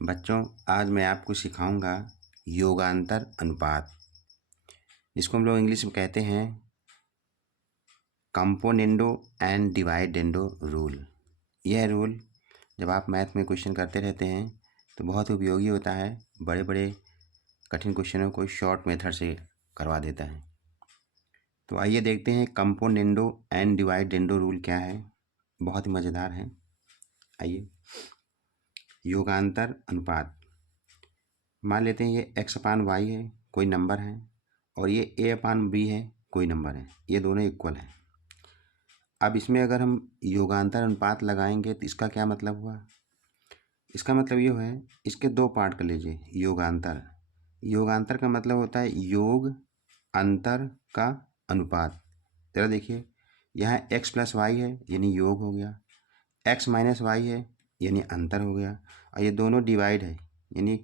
बच्चों, आज मैं आपको सिखाऊंगा योगांतर अनुपात, जिसको हम लोग इंग्लिश में कहते हैं कंपोनेंडो एंड डिवाइडेंडो रूल। यह रूल जब आप मैथ में क्वेश्चन करते रहते हैं तो बहुत उपयोगी होता है। बड़े बड़े कठिन क्वेश्चनों को शॉर्ट मेथड से करवा देता है। तो आइए देखते हैं कंपोनेंडो एंड डिवाइडेंडो रूल क्या है। बहुत ही मज़ेदार है। आइए, योगांतर अनुपात, मान लेते हैं ये x अपान वाई है, कोई नंबर है, और ये a अपान बी है, कोई नंबर है। ये दोनों इक्वल हैं। अब इसमें अगर हम योगांतर अनुपात लगाएंगे तो इसका क्या मतलब हुआ? इसका मतलब ये है, इसके दो पार्ट कर लीजिए। योगांतर, योगांतर का मतलब होता है योग अंतर का अनुपात। जरा देखिए, यहाँ x प्लस वाई है यानी योग हो गया, x माइनस वाई है यानी अंतर हो गया, और ये दोनों डिवाइड है यानी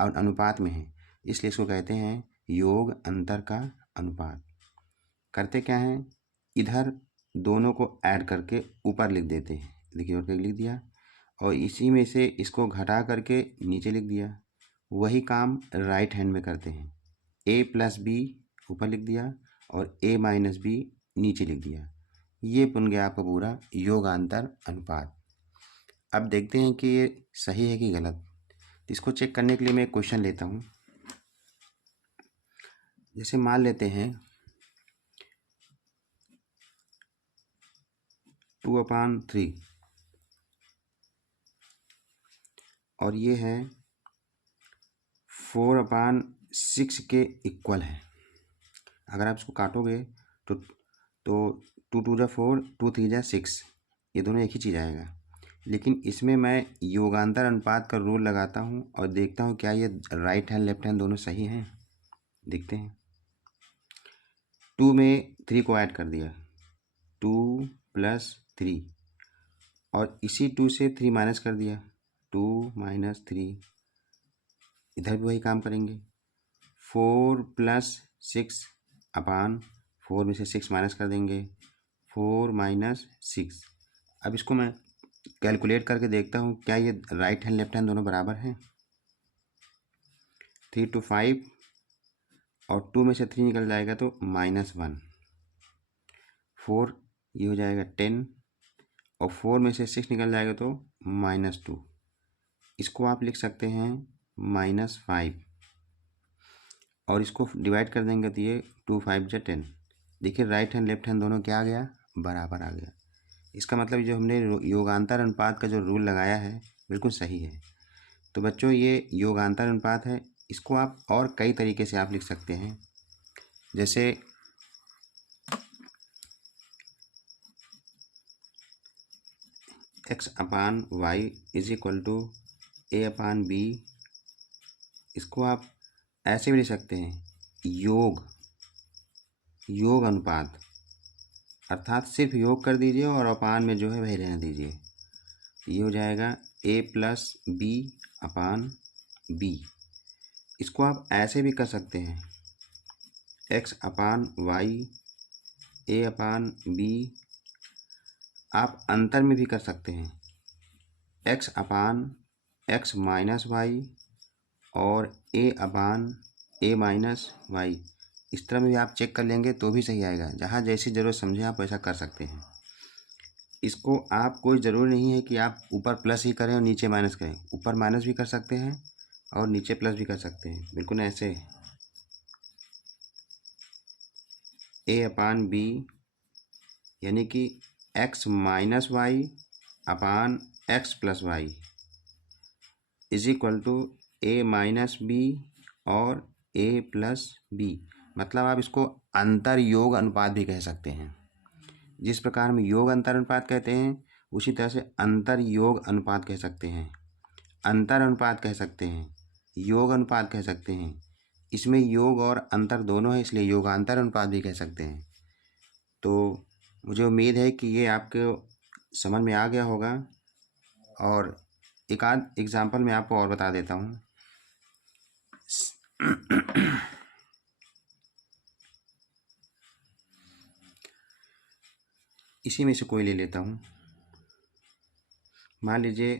अनुपात में है, इसलिए इसको कहते हैं योग अंतर का अनुपात। करते क्या हैं, इधर दोनों को ऐड करके ऊपर लिख देते हैं। देखिए, और लिख दिया, और इसी में से इसको घटा करके नीचे लिख दिया। वही काम राइट हैंड में करते हैं। a प्लस बी ऊपर लिख दिया और a माइनस बी नीचे लिख दिया। ये बन गया आपका पूरा योगांतर अनुपात। अब देखते हैं कि ये सही है कि गलत। इसको चेक करने के लिए मैं एक क्वेश्चन लेता हूँ। जैसे मान लेते हैं 2/3 और ये है 4/6 के इक्वल है। अगर आप इसको काटोगे तो 2 2 जा 4, 2 3 जा 6, ये दोनों एक ही चीज़ आएगा। लेकिन इसमें मैं योगांतर अनुपात का रूल लगाता हूँ और देखता हूँ क्या ये राइट हैंड लेफ्ट हैंड दोनों सही हैं। देखते हैं। 2 में 3 को ऐड कर दिया, 2 + 3, और इसी 2 से 3 माइनस कर दिया, 2 - 3। इधर भी वही काम करेंगे। 4 + 6 अपान 4 में से 6 माइनस कर देंगे, 4 - 6। अब इसको मैं कैलकुलेट करके देखता हूँ क्या ये राइट हैंड लेफ्ट हैंड दोनों बराबर हैं। 3 to 5 और 2 में से 3 निकल जाएगा तो -1, 4 ये हो जाएगा 10, और 4 में से 6 निकल जाएगा तो -2। इसको आप लिख सकते हैं -5, और इसको डिवाइड कर देंगे तो ये 2 5 जा 10। देखिए, राइट हैंड लेफ्ट हैंड दोनों क्या आ गया, बराबर आ गया। इसका मतलब जो हमने योगांतर अनुपात का जो रूल लगाया है बिल्कुल सही है। तो बच्चों, ये योगांतर अनुपात है। इसको आप और कई तरीके से आप लिख सकते हैं। जैसे x upon Y is equal to a upon B. इसको आप ऐसे भी लिख सकते हैं, योग अनुपात, अर्थात सिर्फ योग कर दीजिए और अपान में जो है वही रहने दीजिए। ये हो जाएगा a + b अपान b। इसको आप ऐसे भी कर सकते हैं, x upon Y a upon B. आप अंतर में भी कर सकते हैं, x upon x minus Y और a upon a minus Y. इस तरह में भी आप चेक कर लेंगे तो भी सही आएगा। जहाँ जैसी ज़रूरत समझे आप वैसा कर सकते हैं। इसको आप, कोई ज़रूरी नहीं है कि आप ऊपर प्लस ही करें और नीचे माइनस करें। ऊपर माइनस भी कर सकते हैं और नीचे प्लस भी कर सकते हैं, बिल्कुल ऐसे। a अपान बी यानी कि x minus Y upon x plus Y is equal to a minus B और a प्लस बी। मतलब आप इसको अंतर योग अनुपात भी कह सकते हैं। जिस प्रकार हम योग अंतर अनुपात कहते हैं उसी तरह से अंतर योग अनुपात कह सकते हैं, अंतर अनुपात कह सकते हैं, योग अनुपात कह सकते हैं। इसमें योग और अंतर दोनों है, इसलिए योगांतर अनुपात भी कह सकते हैं। तो मुझे उम्मीद है कि ये आपको समझ में आ गया होगा। और एक आध एग्जाम्पल मैं आपको और बता देता हूँ। इसी में से कोई ले लेता हूँ। मान लीजिए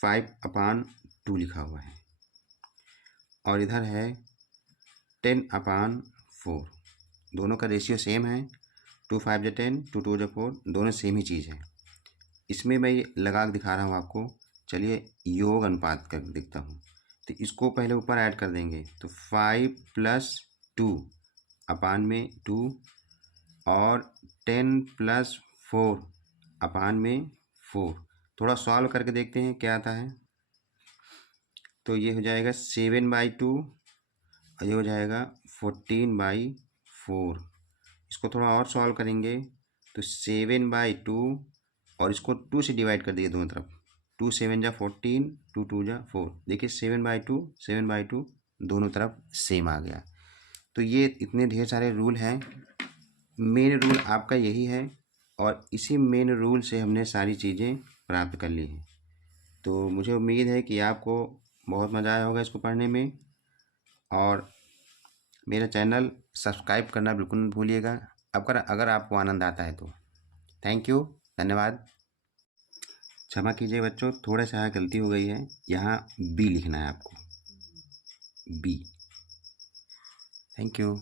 5/2 2 लिखा हुआ है और इधर है 10/4। दोनों का रेशियो सेम है, 2 5 जा 10, 2 2 जा 4, दोनों सेम ही चीज़ है। इसमें मैं ये लगा के दिखा रहा हूँ आपको। चलिए योग अनुपात कर देखता हूँ। तो इसको पहले ऊपर ऐड कर देंगे, तो 5 + 2 अपान में 2 और 10 + 4 अपान में 4। थोड़ा सॉल्व करके देखते हैं क्या आता है। तो ये हो जाएगा 7/2 और ये हो जाएगा 14/4। इसको थोड़ा और सॉल्व करेंगे तो 7/2 और इसको 2 से डिवाइड कर दिए दोनों तरफ। 2 7 जा 14, 2 2 जा 4। देखिए 7/2 दोनों तरफ सेम आ गया। तो ये इतने ढेर सारे रूल हैं। मेन रूल आपका यही है और इसी मेन रूल से हमने सारी चीज़ें प्राप्त कर ली हैं। तो मुझे उम्मीद है कि आपको बहुत मज़ा आया होगा इसको पढ़ने में। और मेरा चैनल सब्सक्राइब करना बिल्कुल मत भूलिएगा अगर आपको आनंद आता है तो। थैंक यू, धन्यवाद। क्षमा कीजिए बच्चों, थोड़ा सा गलती हो गई है, यहाँ बी लिखना है आपको, बी। Thank you.